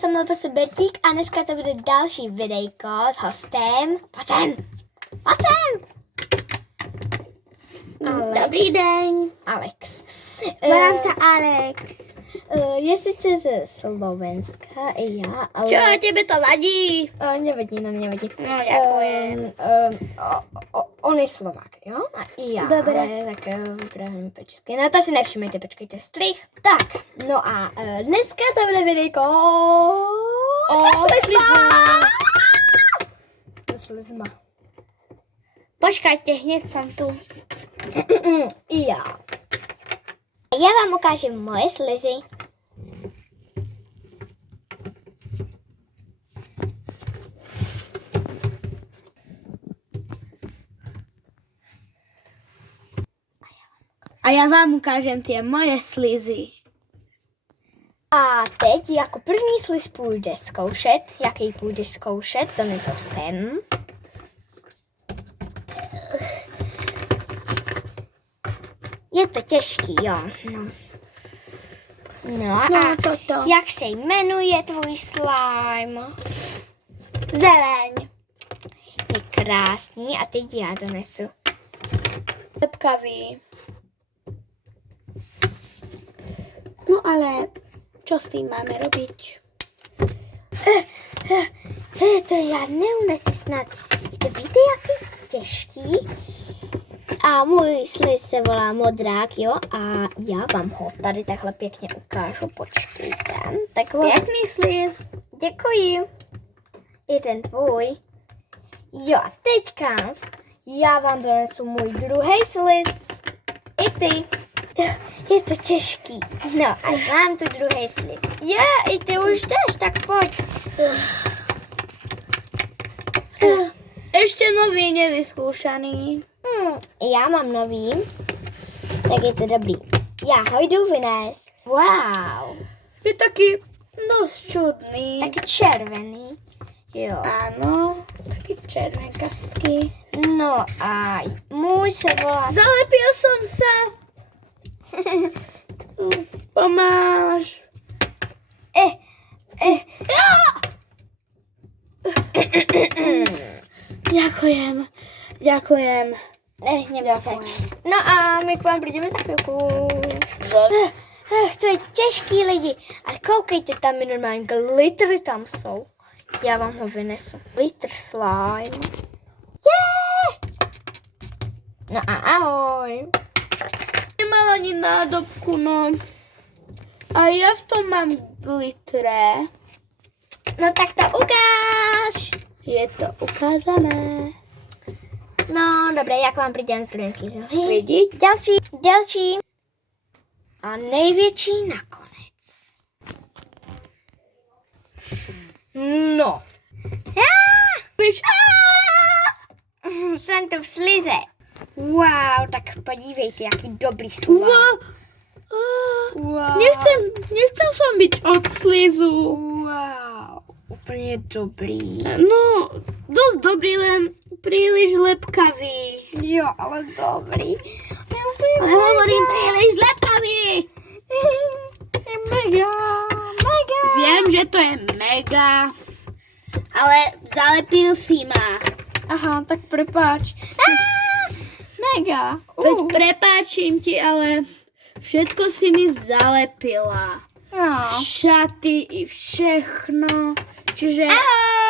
jsem Nelpase Bertík a dneska to bude další videjko s hostem. Pojď sem! Pojď sem! Dobrý den. Alex. Volám se Alex. Je sice ze Slovenska i já, ale... Čo, tebe to vadí? Nevadí, nevadí. No, ďakujem. On je Slovák, jo? A i já. Dobré. Ale tak vypravím po česky. No to si nevšimejte, počkejte, strych. Tak, no a dneska to bude videjko... Slizma. Počkajte, hned jsem tu. I já. Já vám ukážu moje slizy. A já vám ukážem ty moje slizy. A teď jako první sliz půjde zkoušet. Jaký půjdeš zkoušet, to nesu sem. Je to těžký, jo. No a toto. jak se jmenuje tvůj slime? Zeleň. Je krásný a teď já donesu. Lepkavý. No ale, čo s tým máme robiť? To já neunesu snad. To víte, jaký těžký? A můj sliz se volá Modrák, jo? A já vám ho tady takhle pěkně ukážu. Počkejte. Takhle. Pěkný sliz. Děkuji. I ten tvůj. Jo, a teďka já vám donesu můj druhý sliz. I ty. Je to těžký. No a mám tu druhý sliz. I ty už jdeš, tak pojď. Ešte nový, nevyskúšaný. Já mám nový, tak je to dobrý. Já ho jdu vynést. Wow. Je taký dosť čudný. Taky červený. Jo. Áno, taký červenkastky. No a můj se volá... Zalepil som sa. Pomáš. Ďakujem. Nevysač. No a my k vám přijdeme za chvilku. To je těžký lidi. A koukejte, tam je normálně glittery tam jsou. Já vám ho vynesu. Glitter slime. No a ahoj. Nemal ani nádobku, no. A ja v tom mám glitre. No tak to ukáž. Je to ukázané. No, dobré, jak vám přijdeme s druhým slizem. Vidíte? Další. A největší nakonec. No. Jsem tu v slize. Wow, tak podívejte, jaký dobrý slime. Wow. Nechcel som byť od slizu. Wow, úplně dobrý. No, dosť dobrý, len príliš lepkavý. Jo, ale dobrý. Ale hovorím príliš lepkavý. Mega. Viem, že to je mega, ale zalepil si ma. Aha, tak prepáč. Mega. Veď prepáčim ti, ale všetko si mi zalepila. No. Šaty i všechno. Čiže... Ahoj.